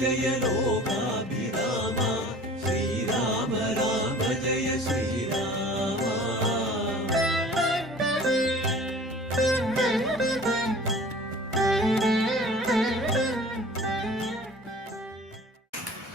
ജയ ലോകാഭിരാമ. ശ്രീരാമ രാമ ജയ ശ്രീരാമ.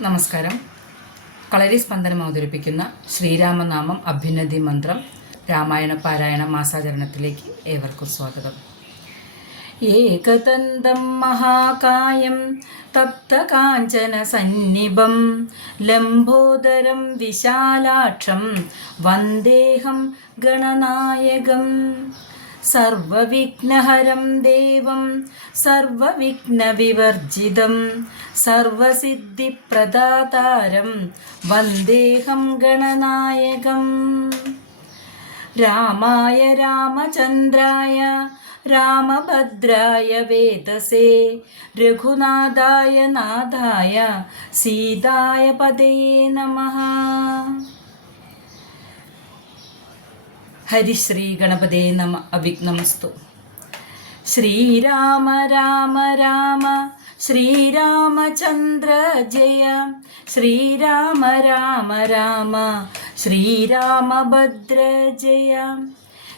നമസ്കാരം. കളരി സ്പന്ദനം അവതരിപ്പിക്കുന്ന ശ്രീരാമനാമം അഭ്യുന്നതി മന്ത്രം രാമായണ പാരായണ മാസാചരണത്തിലേക്ക് ഏവർക്കും സ്വാഗതം. ഏകദന്തം മഹാകായം തപ്തകാഞ്ചനസന്നിഭം ലംബോദരം വിശാലാക്ഷം വന്ദേഹം ഗണനായകം സർവവിഘ്നഹരം ദേവം സർവവിഘ്നവിവർജിതം സർവസിദ്ധിപ്രദാതാരം വന്ദേഹം ഗണനായകം രാമായ രാമചന്ദ്രായ രാമഭദ്രായ വേദസേ രഘുനാഥായ നാഥായ സീതായ പതയേ നമ. ഹരിശ്രീ ഗണപതേ നമ. അവിഘ്നമസ്തു. ശ്രീരാമ രാമ രാമ ശ്രീരാമചന്ദ്ര ജയ ശ്രീരാമ രാമ രാമ ശ്രീരാമഭദ്ര ജയ.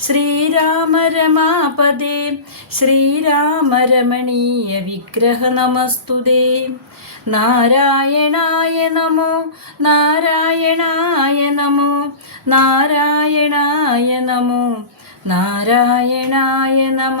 ശ്രീരാമ രമാപദേ ശ്രീരാമ രമണീയ വിഗ്രഹ നമസ്തുതേ. നാരായണായ നമോ നാരായണായ നമോ നാരായണായ നമോ നാരായണായ നമ.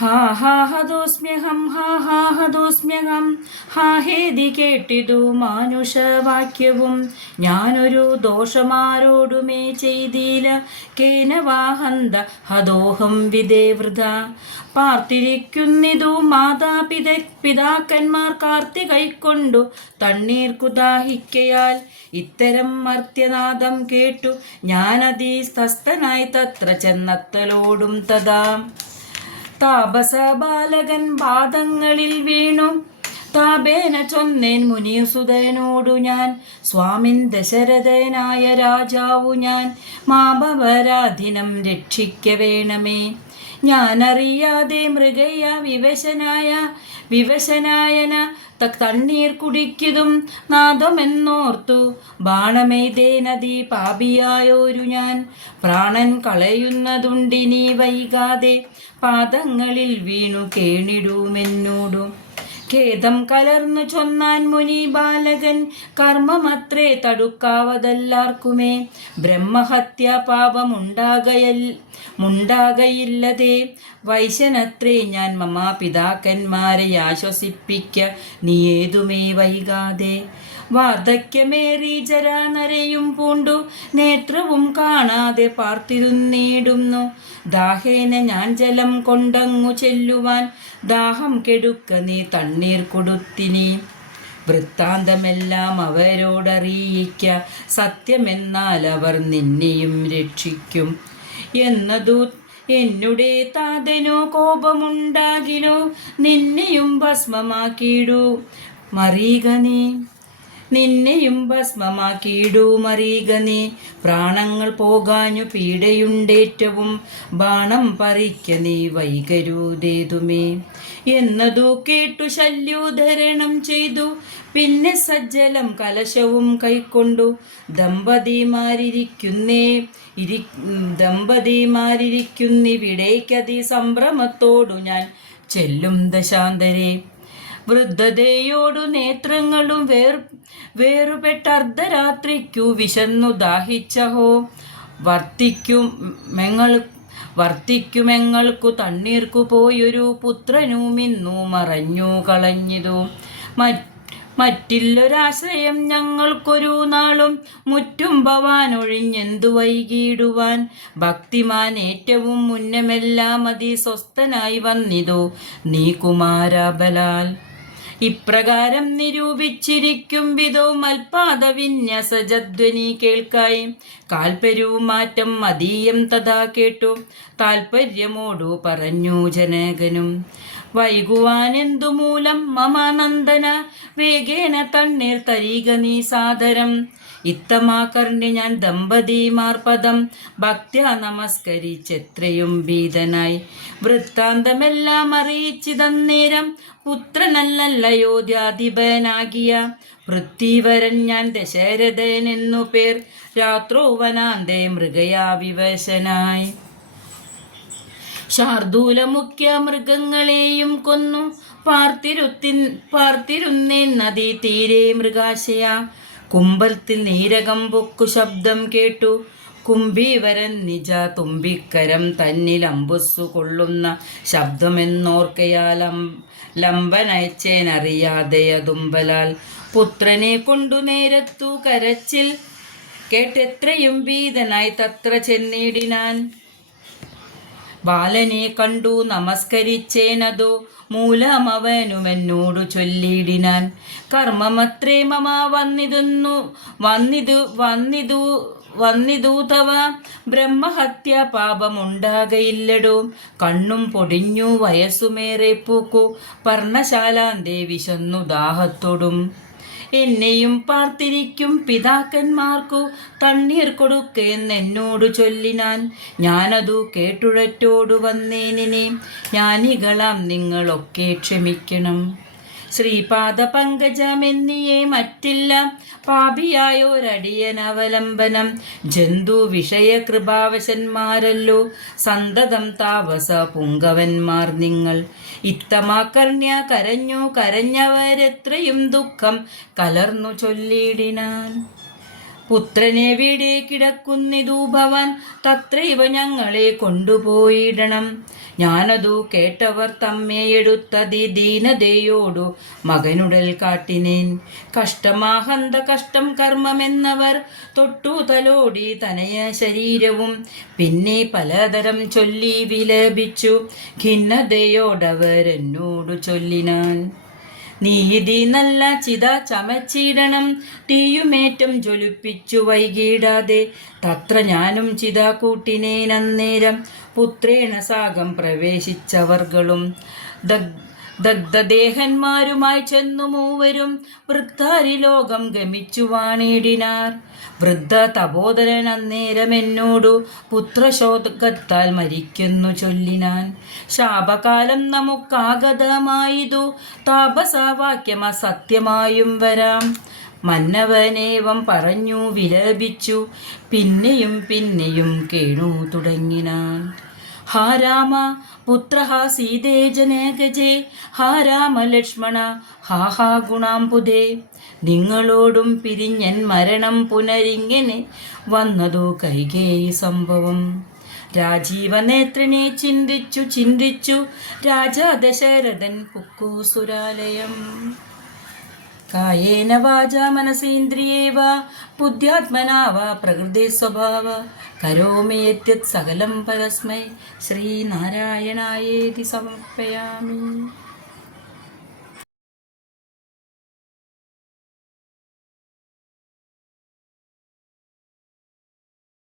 ഹാ ഹാ ഹാഹേദി ഹാ ഹാ ഹദോസ്മ്യഹം ഹാ ഹേതി കേട്ടിതു മാനുഷവാക്യവും. ഞാനൊരു ദോഷമാരോടുമേ ചെയ്തില്ല കേനവാഹന്ത ഹദോഹം വിദേവൃത പാർത്തിരിക്കുന്നിതു മാതാപിത പിതാക്കന്മാർ കാർത്തി കൈക്കൊണ്ടു. തണ്ണീർ കുദാഹിക്കയാൽ ഇത്തരം മർത്യനാദം കേട്ടു. ഞാനതീ സ്തസ്ഥനായി തത്ര ചെന്നത്തലോടും തഥാ. താപസ ബാലകൻ പാദങ്ങളിൽ വീണു. താപേന ചൊന്നേൻ മുനിസുതനോടു ഞാൻ. സ്വാമിൻ ദശരഥനായ രാജാവു ഞാൻ. മാപവരാധിനം രക്ഷിക്ക വേണമേ. ഞാനറിയാതെ മൃഗയ വിവശനായ വിവശനായന തണ്ണീർ കുടിക്കതും നാദമെന്നോർത്തു. ബാണമേതേ നദി പാപിയായോരു ഞാൻ. പ്രാണൻ കളയുന്നതുണ്ടിനി വൈകാതെ പാദങ്ങളിൽ വീണു കേണിടുമെന്നോടു. ഖേദം കലർന്നു ചൊന്നാൻ മുനി ബാലകൻ. കർമ്മമത്രേ തടുക്കാവതല്ലാർക്കുമേ. ബ്രഹ്മഹത്യ പാപമുണ്ടാകയൽ മുണ്ടാകയില്ലതേ. വൈശനത്രേ ഞാൻ മമാ പിതാക്കന്മാരെ ആശ്വസിപ്പിക്ക നീയേതുമേ വൈകാതെ. വാർദ്ധക്യമേറി ജരാനരയും പൂണ്ടു. നേത്രവും കാണാതെ പാർത്തിരുന്നേടുന്നു. ദാഹേന ഞാൻ ജലം കൊണ്ടങ്ങു ചെല്ലുവാൻ ദാഹം കെടുക്ക നീ തണ്ണീർ കൊടുത്തിനി. വൃത്താന്തമെല്ലാം അവരോടറിയിക്ക. സത്യമെന്നാൽ അവർ നിന്നെയും രക്ഷിക്കും. എന്നതു എന്നുടെ താതനോ കോപമുണ്ടാകിലോ. നിന്നെയും ഭസ്മമാക്കിയിടൂ. മറീക നീ. നിന്നെയും ഭസ്മമാക്കിയിടൂമറീകനെ പ്രാണങ്ങൾ പോകാഞ്ഞു പീഡയുണ്ടേറ്റവും ബാണം പറിക്ക നീ വൈകരുതേതുമേ. എന്നതു കേട്ടു ശല്യോധരണം ചെയ്തു. പിന്നെ സജ്ജലം കലശവും കൈക്കൊണ്ടു. ദമ്പതിമാരിയ്ക്കുന്നേ ഇരി ദമ്പതിമാരിയ്ക്കുന്നിവിടേക്കതി സംഭ്രമത്തോടു ഞാൻ ചെല്ലും ദശാന്തരെ. വൃദ്ധതയോടു നേത്രങ്ങളും വേർ വേറുപെട്ട അർദ്ധരാത്രിക്കു വിശന്നു ദാഹിച്ചഹോ. വർത്തിക്കും മെങ്ങൾ വർത്തിക്കുമെങ്ങൾക്കു തണ്ണീർക്കു പോയൊരു പുത്രനുമിന്നു മറഞ്ഞു കളഞ്ഞിതു. മറ്റില്ലൊരാശ്രയം ഞങ്ങൾക്കൊരു നാളും മുറ്റും ഭവാൻ ഒഴിഞ്ഞെന്തു വൈകിയിടുവാൻ. ഭക്തിമാൻ ഏറ്റവും മുന്നമെല്ലാം അതി സ്വസ്ഥനായി വന്നിതു. നീ കുമാരബലാൽ. ഇപ്രകാരം നിരൂപിച്ചിരിക്കും വിധോ മൽപാദ വിന്യാസജധ്വനി കേൾക്കായി. കാൽപര്യവുമാറ്റം മതീയം തഥാ കേട്ടു. താൽപര്യമോടു പറഞ്ഞു ജനകനും. വൈകുവാനെന്തു മൂലം മമ നന്ദന വേഗേന തണ്ണീർ തരീക നീ സാദരം. ഇത്തമാകർണ്യ ഞാൻ ദമ്പതിമാർ പദം ഭക്ത്യ നമസ്കരിച്ചെത്രയും ഭീതനായി. വൃത്താന്തമെല്ലാം അറിയിച്ചിതന്നേരം പുത്രനല്ലല്ലയോധ്യാധിപനാകിയ പൃഥ്വീവരൻ ഞാൻ ദശരഥൻ എന്നു പേർ രാത്രോവനാന്തേ മൃഗയാ വിവശനായി. ശാർദൂല മുഖ്യ മൃഗങ്ങളെയും കൊന്നു. പാർത്തിരുത്തി പാർത്തിരുന്നേ നദി തീരെ മൃഗാശയ. കുമ്പത്തിൽ നീരകം പൊക്കു ശബ്ദം കേട്ടു. കുംഭീവരൻ നിജ തുമ്പിക്കരം തന്നിൽ അമ്പുസ്സു കൊള്ളുന്ന ശബ്ദമെന്നോർക്കയാൽ ലംബനയച്ചേനറിയാതെയതുമ്പലാൽ പുത്രനെ കൊണ്ടു നേരത്തു കരച്ചിൽ കേട്ടെത്രയും ഭീതനായി തത്ര ചെന്നിടിനാൻ. ബാലനെ കണ്ടു നമസ്കരിച്ചേനതു. മൂലമവനുമെന്നോടു ചൊല്ലിയിടിനാൻ. കർമ്മമത്രേ മമ വന്നിതുന്നു വന്നിതു വന്നിതു വന്നിതു തവ. ബ്രഹ്മഹത്യ പാപമുണ്ടാകയില്ലടോ. കണ്ണും പൊടിഞ്ഞു വയസ്സുമേറെ പൂക്കു. പർണശാലാന്തേ വിശന്നു ദാഹത്തോടും. എന്നെയും പാർത്തിരിക്കും പിതാക്കന്മാർക്കു തണ്ണീർ കൊടുക്കെന്നോടു ചൊല്ലിനാൻ. ഞാനതു കേട്ടുഴറ്റോടു വന്നേനിനെ. ജ്ഞാനികളാം നിങ്ങളൊക്കെ ക്ഷമിക്കണം. ശ്രീപാദ പങ്കജമെന്നിയേ മറ്റില്ല. പാപിയായോരടിയനവലംബനം. ജന്തു വിഷയ കൃപാവശന്മാരല്ലോ സന്തതം താപസ പുങ്കവന്മാർ നിങ്ങൾ. ഇത്തമാകർണ്യ കരഞ്ഞു കരഞ്ഞവരെത്രയും ദുഃഖം കലർന്നു ചൊല്ലിയിടിനാൻ. പുത്രനെ വീടെ കിടക്കുന്നിതു ഭവാൻ തത്രൈവ ഞങ്ങളെ കൊണ്ടുപോയിടണം. ഞാനതു കേട്ടവർ തമ്മേ എടുത്തതി ദീനതയോടു മകനുടൽ കാട്ടിനേൻ. കഷ്ടമാഹന്ത കഷ്ടം കർമ്മമെന്നവർ തൊട്ടു തലോടി തനയ ശരീരവും പിന്നെ പലതരം ചൊല്ലി വിലപിച്ചു ഖിന്നതയോടവരെന്നോടു ചൊല്ലിനാൻ. നീതി നല്ല ചിത ചമച്ചിടണം. തീയുമേറ്റം ജ്വലിപ്പിച്ചു വൈകിടാതെ. തത്ര ഞാനും ചിത കൂട്ടിനേനന്നേരം പുത്രേണ സാഗം പ്രവേശിച്ചവർകളും. ദഗ് ദഗ്ധദേഹന്മാരുമായി ചെന്നു മൂവരും വൃദ്ധാരി ലോകം ഗമിച്ചു വാണിടിനാർ. വൃദ്ധ തപോധരൻ അന്നേരം എന്നോടു പുത്രശോകത്താൽ മരിക്കുന്നു ചൊല്ലിനാൻ ശാപകാലം നമുക്കാഗതമായതു താപസവാക്യം അസത്യമായും വരാം. മന്നവനേവം പറഞ്ഞു വിലപിച്ചു പിന്നെയും പിന്നെയും കേണു തുടങ്ങിനാൻ ഹാ രാമ പുത്ര സീതേ ജനകജേ ഹാ രാമ ലക്ഷ്മണ ഹാ ഹാ ഗുണാംബുധേ നിങ്ങളോടും പിരിഞ്ഞൻ മരണം പുനരിങ്ങനെ വന്നതു കൈകേയി സംഭവം. രാജീവനേത്രനെ ചിന്തിച്ചു ചിന്തിച്ചു രാജാ ദശരഥൻ പുക്കൂസുരാലയം കായേന വാച മനസേന്ദ്രിയേവ ബുദ്ധ്യാത്മനാ വാ പ്രകൃതി സ്വഭാവ കരോമി യദ്യത് സകലം പരസ്മൈ ശ്രീനാരായണായേതി സമർപ്പയാമി